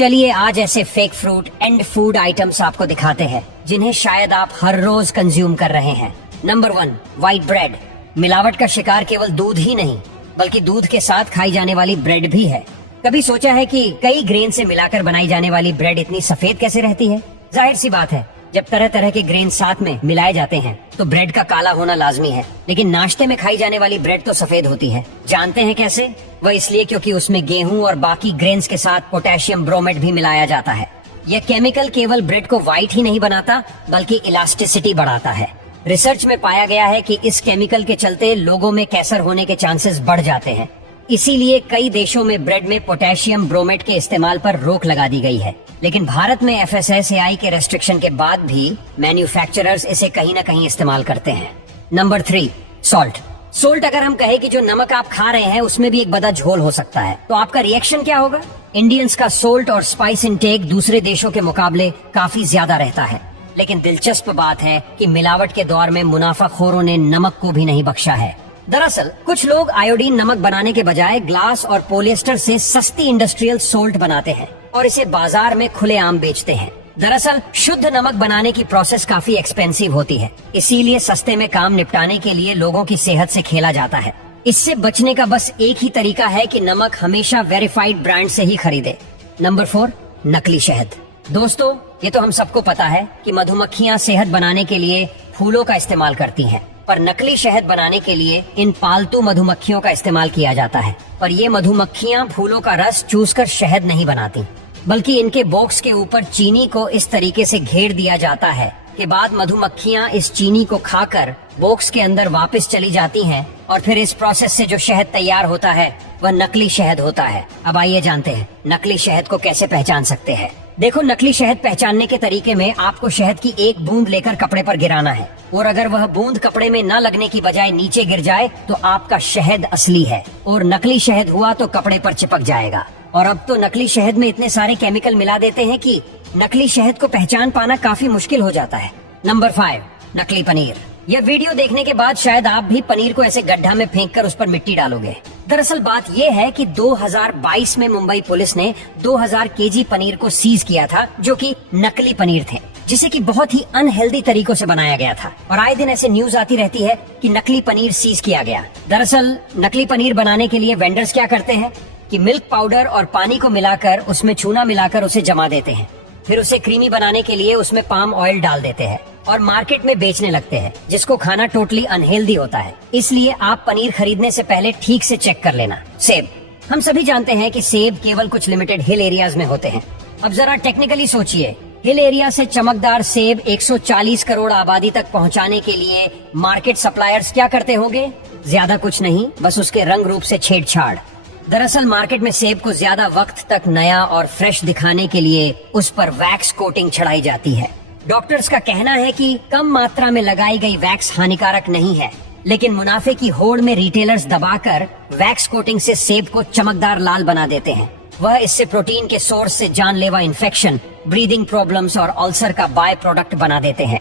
चलिए आज ऐसे fake fruit and food items आपको दिखाते हैं जिन्हें शायद आप हर रोज कंज्यूम कर रहे हैं। Number 1, white bread. मिलावट का शिकार केवल दूध ही नहीं बल्कि दूध के साथ खाई जाने वाली ब्रेड भी है। कभी सोचा है कि कई ग्रेन से मिलाकर बनाई जाने वाली ब्रेड इतनी सफेद कैसे रहती है? जाहिर सी बात है, जब तरह तरह के ग्रेन साथ में मिलाए जाते हैं तो ब्रेड का काला होना लाजमी है, लेकिन नाश्ते में खाई जाने वाली ब्रेड तो सफेद होती है। जानते हैं कैसे? वह इसलिए क्योंकि उसमें गेहूं और बाकी ग्रेन्स के साथ पोटेशियम ब्रोमेट भी मिलाया जाता है। यह केमिकल केवल ब्रेड को व्हाइट ही नहीं बनाता बल्कि इलास्टिसिटी बढ़ाता है। रिसर्च में पाया गया है कि इस केमिकल के चलते लोगों में कैंसर होने के चांसेस बढ़ जाते हैं। इसीलिए कई देशों में ब्रेड में पोटेशियम ब्रोमेट के इस्तेमाल पर रोक लगा दी गई है, लेकिन भारत में FSSAI के रेस्ट्रिक्शन के बाद भी मैन्युफैक्चरर्स इसे कहीं न कहीं इस्तेमाल करते हैं। Number 3, salt. अगर हम कहें कि जो नमक आप खा रहे हैं उसमें भी एक बड़ा झोल हो सकता है, तो आपका रिएक्शन क्या होगा? इंडियंस का सोल्ट और स्पाइस इनटेक दूसरे देशों के मुकाबले काफी ज्यादा रहता है, लेकिन दिलचस्प बात है कि मिलावट के दौर में मुनाफाखोरों ने नमक को भी नहीं बख्शा है। दरअसल कुछ लोग आयोडीन नमक बनाने के बजाय ग्लास और पोलिएस्टर से सस्ती इंडस्ट्रियल सोल्ट बनाते हैं और इसे बाजार में खुलेआम बेचते हैं। दरअसल शुद्ध नमक बनाने की प्रोसेस काफी एक्सपेंसिव होती है, इसीलिए सस्ते में काम निपटाने के लिए लोगों की सेहत से खेला जाता है। इससे बचने का बस एक ही तरीका है कि नमक हमेशा वेरीफाइड ब्रांड से ही खरीदे। नंबर 4, नकली शहद। दोस्तों, ये तो हम सबको पता है कि मधुमक्खियाँ सेहत बनाने के लिए फूलों का इस्तेमाल करती हैं, पर नकली शहद बनाने के लिए इन पालतू मधुमक्खियों का इस्तेमाल किया जाता है। पर ये मधुमक्खियाँ फूलों का रस चूसकर शहद नहीं बनाती, बल्कि इनके बॉक्स के ऊपर चीनी को इस तरीके से घेर दिया जाता है कि बाद मधुमक्खियाँ इस चीनी को खाकर बॉक्स के अंदर वापस चली जाती हैं और फिर इस प्रोसेस से जो शहद तैयार होता है वह नकली शहद होता है। अब आइए जानते हैं नकली शहद को कैसे पहचान सकते हैं। देखो, नकली शहद पहचानने के तरीके में आपको शहद की एक बूंद लेकर कपड़े पर गिराना है और अगर वह बूंद कपड़े में न लगने की बजाय नीचे गिर जाए तो आपका शहद असली है और नकली शहद हुआ तो कपड़े पर चिपक जाएगा। और अब तो नकली शहद में इतने सारे केमिकल मिला देते हैं कि नकली शहद को पहचान पाना काफी मुश्किल हो जाता है। नंबर 5, नकली पनीर। यह वीडियो देखने के बाद शायद आप भी पनीर को ऐसे गड्ढा में फेंककर उस पर मिट्टी डालोगे। दरअसल बात यह है कि 2022 में मुंबई पुलिस ने 2000 केजी पनीर को सीज किया था जो कि नकली पनीर थे, जिसे कि बहुत ही अनहेल्दी तरीकों से बनाया गया था। और आए दिन ऐसे न्यूज आती रहती है कि नकली पनीर सीज किया गया। दरअसल नकली पनीर बनाने के लिए वेंडर्स क्या करते हैं कि मिल्क पाउडर और पानी को मिलाकर उसमें चूना मिलाकर उसे जमा देते हैं, फिर उसे क्रीमी बनाने के लिए उसमें पाम ऑयल डाल देते हैं और मार्केट में बेचने लगते हैं, जिसको खाना टोटली अनहेल्दी होता है। इसलिए आप पनीर खरीदने से पहले ठीक से चेक कर लेना। सेब। हम सभी जानते हैं कि सेब केवल कुछ लिमिटेड हिल एरियाज में होते हैं। अब जरा टेक्निकली सोचिए, हिल एरिया से चमकदार सेब 140 करोड़ आबादी तक पहुंचाने के लिए मार्केट सप्लायर्स क्या करते होंगे? ज्यादा कुछ नहीं, बस उसके रंग रूप से छेड़छाड़। दरअसल मार्केट में सेब को ज्यादा वक्त तक नया और फ्रेश दिखाने के लिए उस पर वैक्स कोटिंग चढ़ाई जाती है। डॉक्टर्स का कहना है कि कम मात्रा में लगाई गई वैक्स हानिकारक नहीं है, लेकिन मुनाफे की होड़ में रिटेलर्स दबाकर वैक्स कोटिंग से सेब को चमकदार लाल बना देते हैं। वह इससे प्रोटीन के सोर्स से जानलेवा इन्फेक्शन, ब्रीदिंग प्रॉब्लम्स और अल्सर का बाय प्रोडक्ट बना देते हैं।